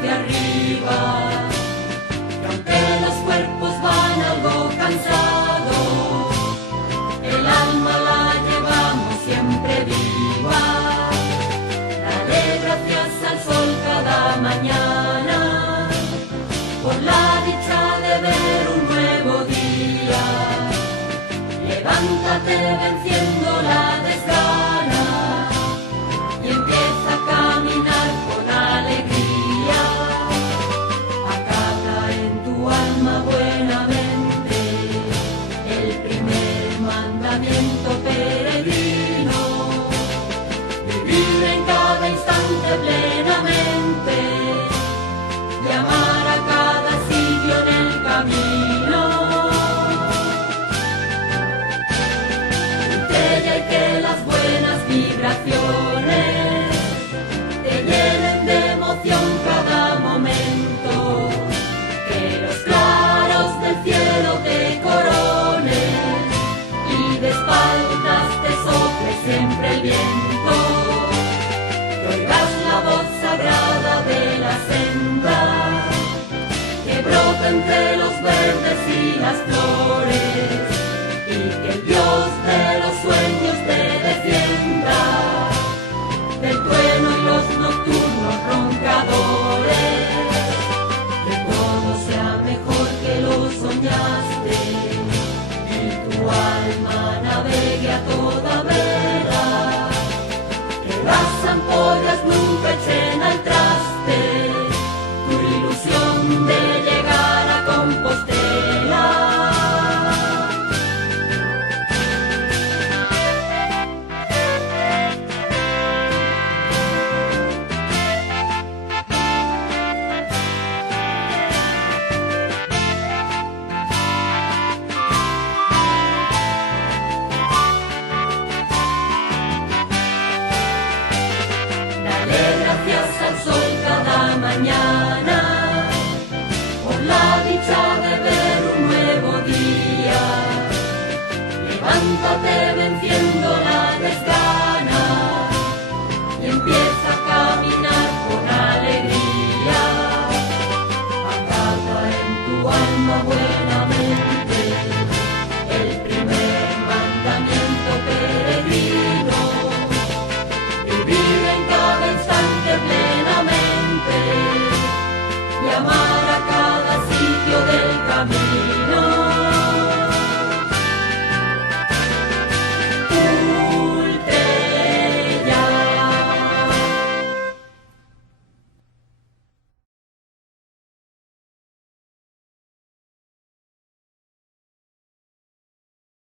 hacia arriba. Y aunque los cuerpos van algo cansados, el alma la llevamos siempre viva. Dale gracias al sol cada mañana por la dicha de ver un nuevo día. Levántate venciendo la desgana y empieza a caminar con alegría. Acata en tu alma buenamente el primer mandamiento peregrino: vivir en cada instante plenamente y amar a cada sitio en el camino. Estrella y que las buenas vibraciones te llenen de emoción cada momento, que los claros del cielo te coronen y de espaldas te sople siempre el viento. Que oigas la voz sagrada de la senda que brota entre los verdes y las flores, y que el Dios de los sueños te defienda del trueno y los nocturnos roncadores. Que todo sea mejor que lo soñaste y tu alma navegue a toda vela. Que las ampollas nunca echen al traste tu ilusión de llegar a Compostela. Dale gracias al sol cada mañana por la dicha de ver un nuevo día. Levántate,